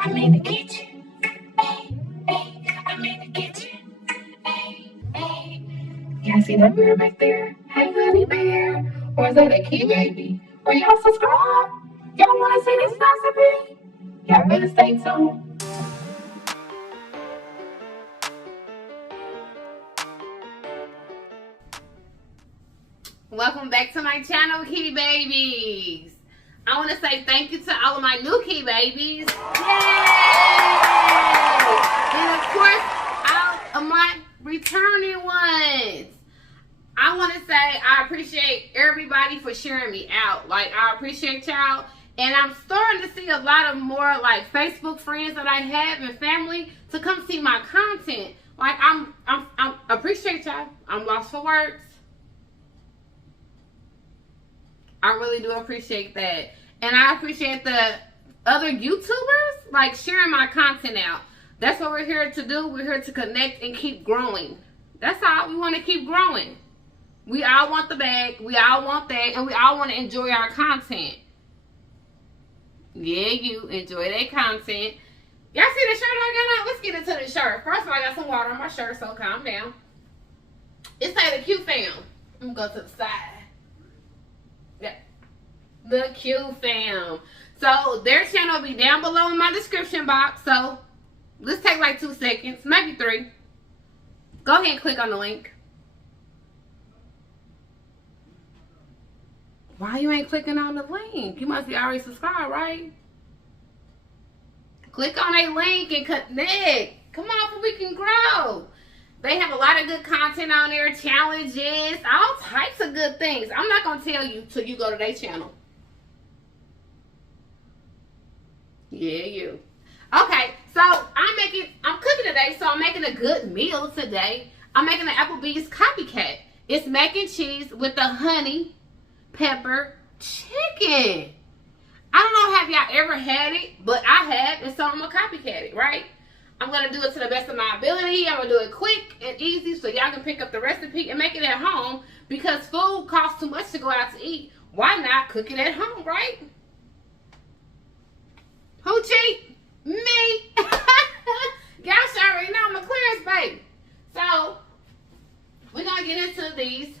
I'm in the kitchen. Hey, hey, I'm in the kitchen. Hey, hey. Can I see that bear back there? Hey, honey bear. Or is that a key baby? Will y'all subscribe? Y'all want to see this recipe? Y'all better stay tuned. Welcome back to my channel, Keybabies. I want to say thank you to all of my new Keybabies. Yay! And of course, all of my returning ones. I want to say I appreciate everybody for sharing me out. Like, I appreciate y'all. And I'm starting to see a lot of more like Facebook friends that I have and family to come see my content. Like, I appreciate y'all. I'm lost for words. I really do appreciate that. And I appreciate the other YouTubers, like, sharing my content out. That's what we're here to do. We're here to connect and keep growing. That's all. We want to keep growing. We all want the bag. We all want that. And we all want to enjoy our content. Yeah, you enjoy that content. Y'all see the shirt I got on? Let's get into the shirt. First of all, I got some water on my shirt, so calm down. It say the Q fam. I'm going to go to the side. Yeah. The Q fam. So their channel will be down below in my description box. So let's take like 2 seconds, maybe 3. Go ahead and click on the link. Why you ain't clicking on the link? You must be already subscribed, right? Click on a link and connect. Come on, so we can grow. They have a lot of good content on there, challenges, all types of good things. I'm not going to tell you till you go to their channel. Yeah, you. Okay, so I'm cooking today, so I'm making a good meal today. I'm making an Applebee's copycat. It's mac and cheese with the honey pepper chicken. I don't know, have y'all ever had it, but I have, and so I'm going to copycat it, right? I'm going to do it to the best of my ability. I'm going to do it quick and easy so y'all can pick up the recipe and make it at home, because food costs too much to go out to eat. Why not cook it at home, right? Who cheat? Me. Y'all sure already know I'm a clearance baby. So, we're going to get into these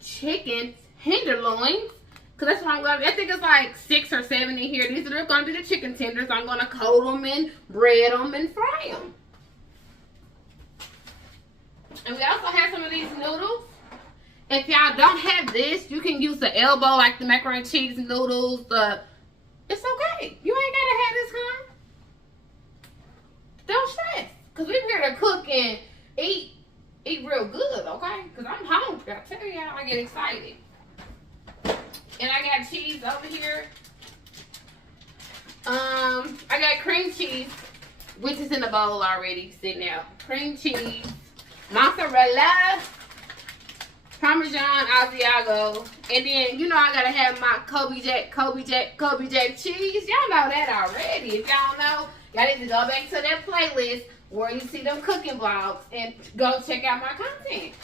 chicken tenderloins. Because that's what I'm going to, I think it's like 6 or 7 in here. These are going to be the chicken tenders. I'm going to coat them and bread them and fry them. And we also have some of these noodles. If y'all don't have this, you can use the elbow, like the macaroni and cheese noodles. It's okay. You ain't got to have this, huh? Don't stress. Because we're here to cook and eat real good, okay? Because I'm hungry. I tell y'all, I get excited. And I got cheese over here. I got cream cheese, which is in the bowl already, sitting out. Cream cheese, mozzarella, Parmesan, Asiago, and then, you know, I gotta have my Kobe Jack cheese. Y'all know that already. If y'all don't know, y'all need to go back to that playlist where you see them cooking vlogs and go check out my content.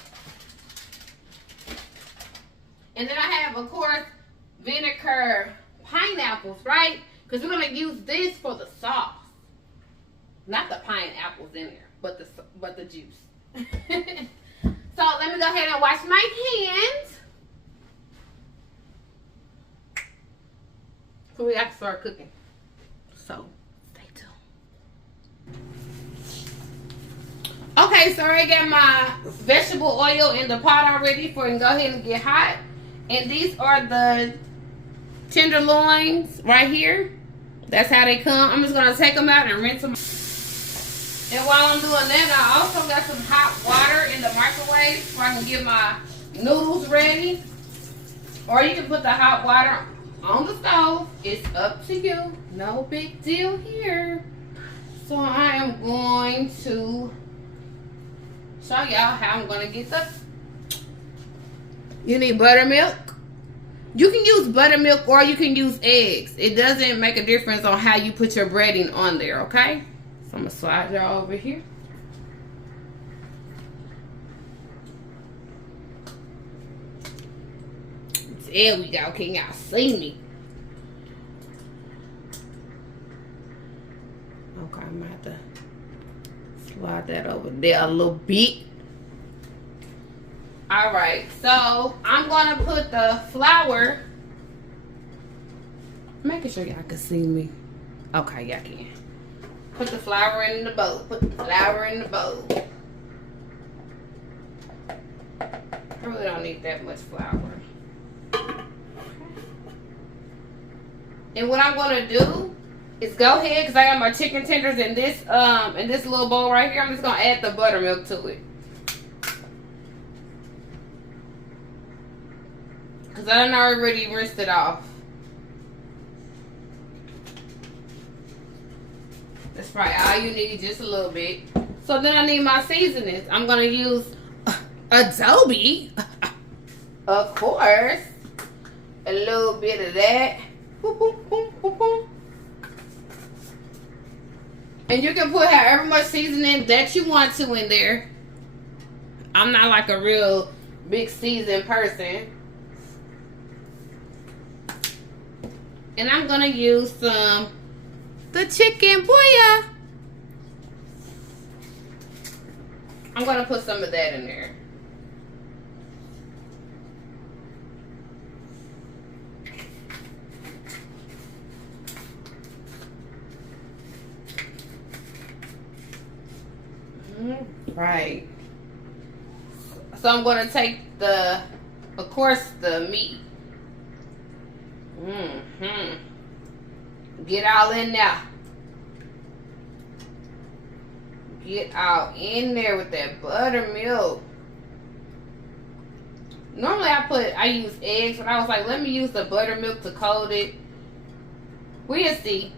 And then I have, of course, vinegar pineapples, right? Because we're going to use this for the sauce. Not the pineapples in there, but the juice. So let me go ahead and wash my hands. So we have to start cooking. So stay tuned. Okay, so I got my vegetable oil in the pot already for it to go ahead and get hot. And these are the tenderloins right here. That's how they come. I'm just going to take them out and rinse them. And while I'm doing that, I also got some hot water in the microwave so I can get my noodles ready. Or you can put the hot water on the stove. It's up to you. No big deal here. So I am going to show y'all how I'm going to get the... You need buttermilk. You can use buttermilk or you can use eggs. It doesn't make a difference on how you put your breading on there, okay? So I'm going to slide y'all over here. There we go. Can y'all see me? Okay, I'm gonna have to slide that over there a little bit. Alright, so I'm gonna put the flour. Making sure y'all can see me. Okay, y'all can. Put the flour in the bowl. Put the flour in the bowl. I really don't need that much flour. And what I'm gonna do is go ahead, because I got my chicken tenders in this little bowl right here. I'm just gonna add the buttermilk to it. Because I done already rinsed it off. That's probably all you need, just a little bit. So then I need my seasonings. I'm gonna use Adobe, of course. A little bit of that. Boop, boop, boop, boop, boop. And you can put however much seasoning that you want to in there. I'm not like a real big seasoned person. And I'm gonna use some the chicken bouillon. I'm gonna put some of that in there. Right. So I'm gonna take of course, the meat. Get all in there. Get all in there with that buttermilk. Normally I use eggs, but I was like, let me use the buttermilk to coat it. We'll see.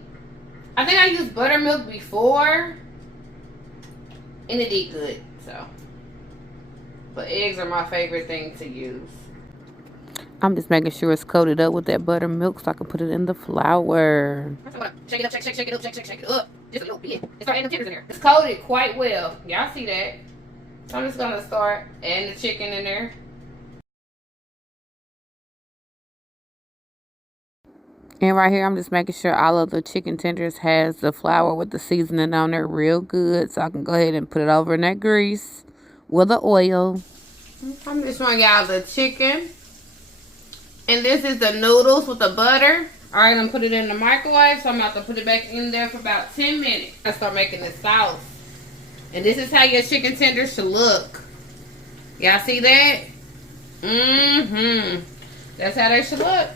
I think I used buttermilk before, and it did good, so. But eggs are my favorite thing to use. I'm just making sure it's coated up with that buttermilk so I can put it in the flour. Shake it up, shake it up, shake it up. Just a little bit. And start adding the tenders in there. It's coated quite well. Y'all see that? So I'm just going to start adding the chicken in there. And right here, I'm just making sure all of the chicken tenders has the flour with the seasoning on there real good. So I can go ahead and put it over in that grease with the oil. I'm just showing y'all the chicken. And this is the noodles with the butter. Alright, I'm going to put it in the microwave. So I'm about to put it back in there for about 10 minutes. I start making the sauce. And this is how your chicken tenders should look. Y'all see that? That's how they should look.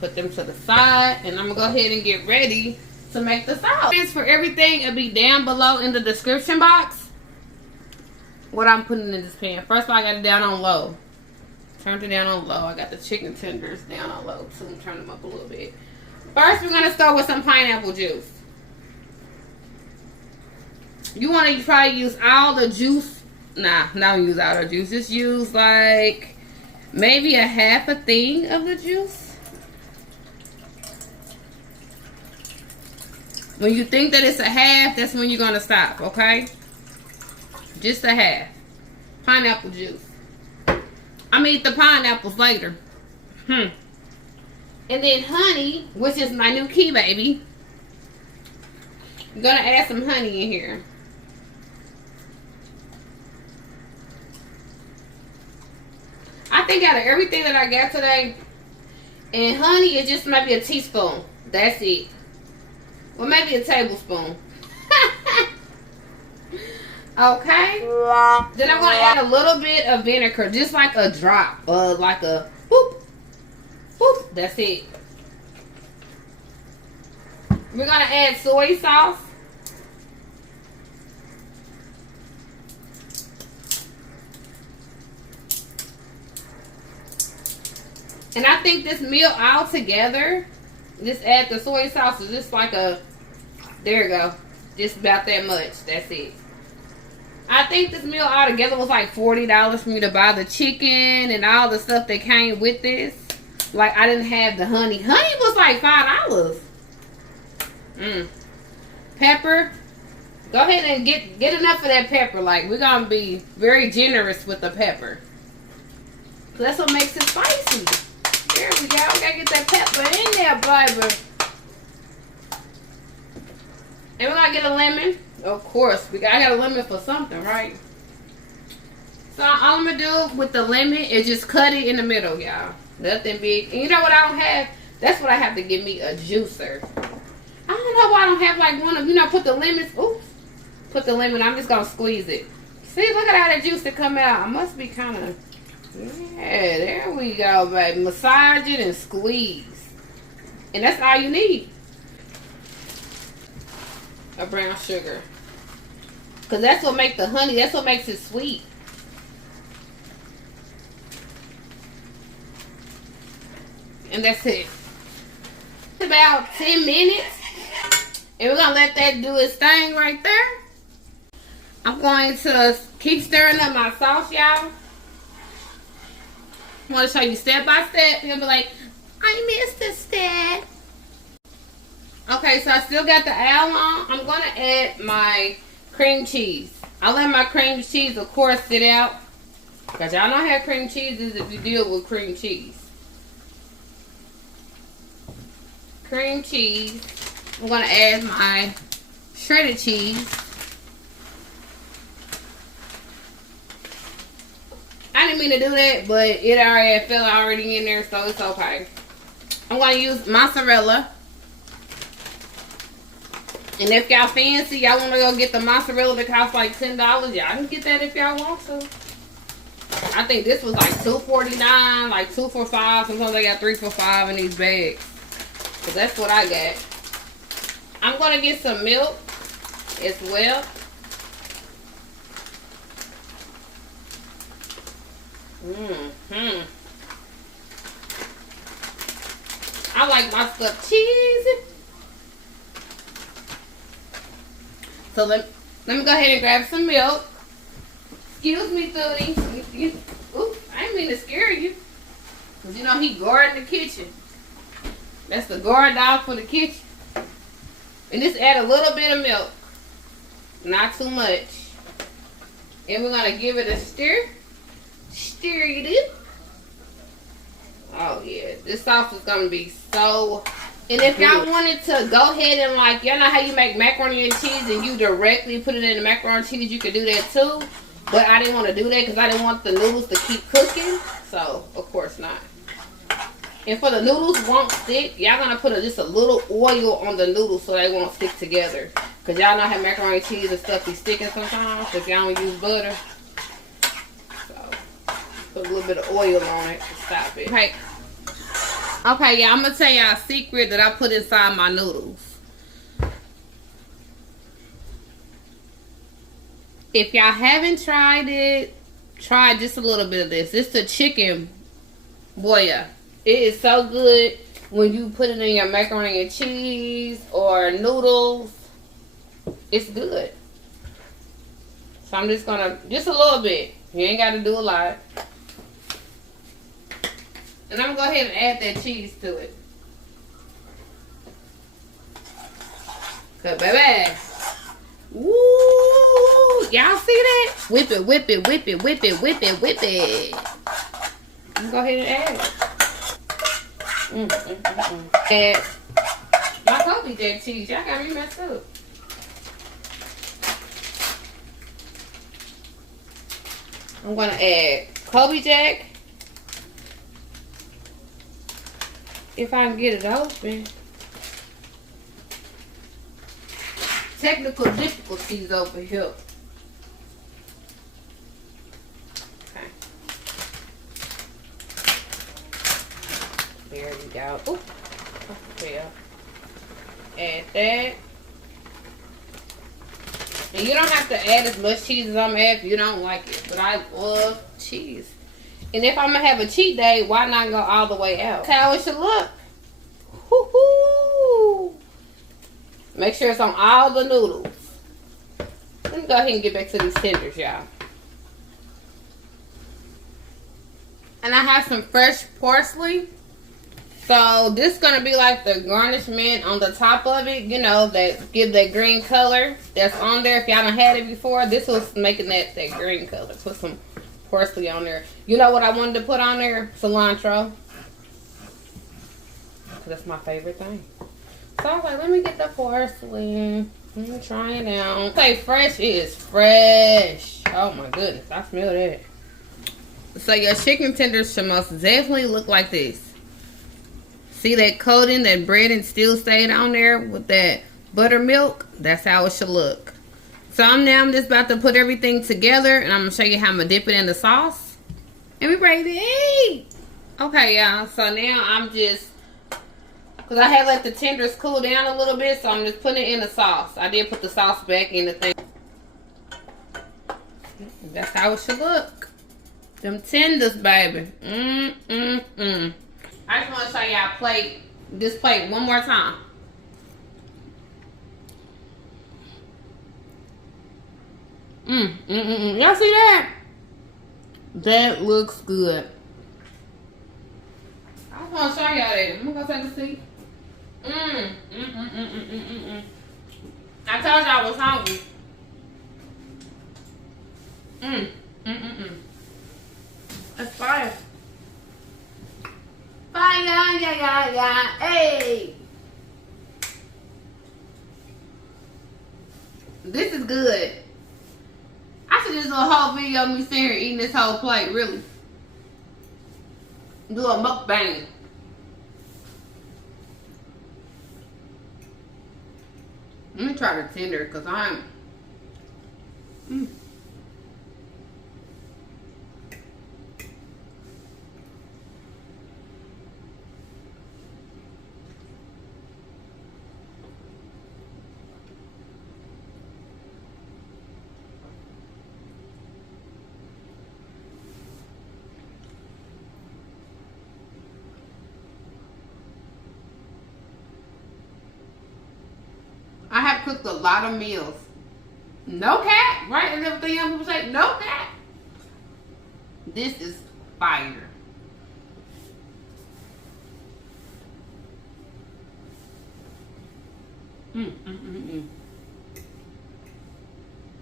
Put them to the side. And I'm going to go ahead and get ready to make the sauce. For everything, it'll be down below in the description box. What I'm putting in this pan. First of all, I got it down on low. Turned it down on low. I got the chicken tenders down on low too. Turn them up a little bit. First, we're going to start with some pineapple juice. You want to probably use all the juice. Nah, don't use all the juice. Just use like maybe a half a thing of the juice. When you think that it's a half, that's when you're going to stop, okay? Just a half. Pineapple juice. I'm going to eat the pineapples later. And then honey, which is my new key baby. I'm going to add some honey in here. I think out of everything that I got today, and honey is just maybe a teaspoon. That's it. Well, maybe a tablespoon. Okay. Then I'm going to add a little bit of vinegar. Just like a drop. Like a whoop. Whoop. That's it. We're going to add soy sauce. And I think this meal all together, just add the soy sauce, is just like a, there you go. Just about that much. That's it. I think this meal all together was like $40 for me to buy the chicken and all the stuff that came with this. Like, I didn't have the honey. Honey was like $5. Pepper. Go ahead and get enough of that pepper. Like, we're going to be very generous with the pepper. That's what makes it spicy. There we go. y'all. We gotta get that pepper in there, baby. And we're gonna get a lemon. Of course, I got a lemon for something, right? So all I'm gonna do with the lemon is just cut it in the middle, y'all. Nothing big. And you know what I don't have? That's what I have to get me a juicer. I don't know why I don't have like one of, you know, put the lemons. Oops. Put the lemon. I'm just gonna squeeze it. See, look at how that juice to come out. I must be kind of. Yeah, there we go, baby. Massage it and squeeze. And that's all you need. A brown sugar. Because that's what makes the honey, that's what makes it sweet. And that's it. About 10 minutes. And we're going to let that do its thing right there. I'm going to keep stirring up my sauce, y'all. I want to show you step by step. You'll be like, I missed a step. Okay, so I still got the owl on. I'm going to add my cream cheese. I let my cream cheese, of course, sit out. Because y'all know how cream cheese is if you deal with cream cheese. Cream cheese. I'm going to add my shredded cheese. I didn't mean to do that, but it already fell already in there, so it's okay. I'm going to use mozzarella. And if y'all fancy, y'all want to go get the mozzarella that costs like $10, y'all can get that if y'all want to. I think this was like $2.49, like 2 for $5. Sometimes they got 3 for $5 in these bags. So that's what I got. I'm going to get some milk as well. I like my stuff cheesy. So let me go ahead and grab some milk. Excuse me, Thootie. Ooh, I didn't mean to scare you. Because you know he guarding the kitchen. That's the guard dog for the kitchen. And just add a little bit of milk. Not too much. And we're going to give it a stir. Stir it up. Oh yeah, this sauce is going to be so... And if y'all wanted to go ahead and like, y'all know how you make macaroni and cheese and you directly put it in the macaroni and cheese, you could do that too. But I didn't want to do that because I didn't want the noodles to keep cooking. So, of course not. And for the noodles won't stick, y'all going to put just a little oil on the noodles so they won't stick together. Because y'all know how macaroni and cheese and stuff be sticking sometimes if y'all don't use butter. So, put a little bit of oil on it to stop it. Okay, yeah, I'm going to tell y'all a secret that I put inside my noodles. If y'all haven't tried it, try just a little bit of this. It's the chicken boya. It is so good when you put it in your macaroni and cheese or noodles. It's good. So I'm just going to, just a little bit. You ain't got to do a lot. And I'm going to go ahead and add that cheese to it. Good, baby. Woo! Y'all see that? Whip it, whip it, whip it, whip it, whip it, whip it. I'm going to go ahead and add it. Add my Kobe Jack cheese. Y'all got me messed up. I'm going to add Kobe Jack. If I can get it open. Technical difficulties over here. Okay. There we go. Ooh. Okay. Add that. And you don't have to add as much cheese as I'm adding if you don't like it. But I love cheese. And if I'm going to have a cheat day, why not go all the way out? That's how it should look. Woo-hoo! Make sure it's on all the noodles. Let me go ahead and get back to these tenders, y'all. And I have some fresh parsley. So this is going to be like the garnishment on the top of it. You know, that give that green color that's on there. If y'all haven't had it before, this was making that green color. Put some parsley on there. You know what I wanted to put on there? Cilantro. because that's my favorite thing. So I was like, let me get the parsley. Let me try it out. Say fresh is fresh. Oh my goodness, I smell that. So your chicken tenders should most definitely look like this. See that coating, that bread and still stayed on there with that buttermilk? That's how it should look. So I'm just about to put everything together, and I'm gonna show you how I'm gonna dip it in the sauce. And we ready to eat. Okay, y'all. So now I'm just, because I had let the tenders cool down a little bit, so I'm just putting it in the sauce. I did put the sauce back in the thing. That's how it should look. Them tenders, baby. I just want to show y'all this plate one more time. Y'all see that? That looks good. I just want to show y'all that. I'm gonna go take a seat. I told y'all I was hungry. That's fire. Fire, yeah. Hey. This is good. I should just do a whole video of me sitting here eating this whole plate, really. Do a mukbang. Let me try the tender, because I'm... I have cooked a lot of meals. No cat, right? And everything else people say, no cat. This is fire.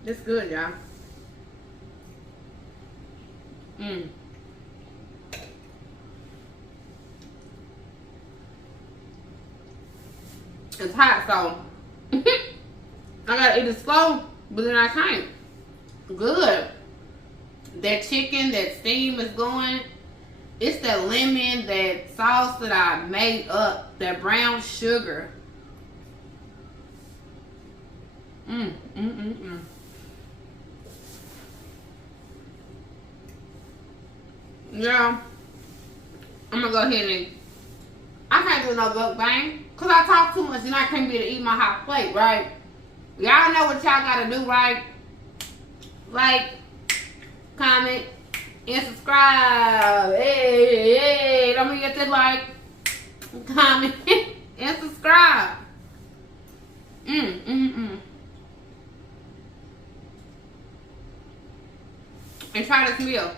It's good, y'all. It's hot, so I gotta eat it slow, but then I can't. Good. That chicken, that steam is going. It's that lemon, that sauce that I made up, that brown sugar. Yeah. I'm gonna go ahead and I can't do no mukbang because I talk too much and I can't be able to eat my hot plate, right? Y'all know what y'all gotta do, right? Like, comment, and subscribe. Hey, don't forget to like, comment, and subscribe. And try this meal.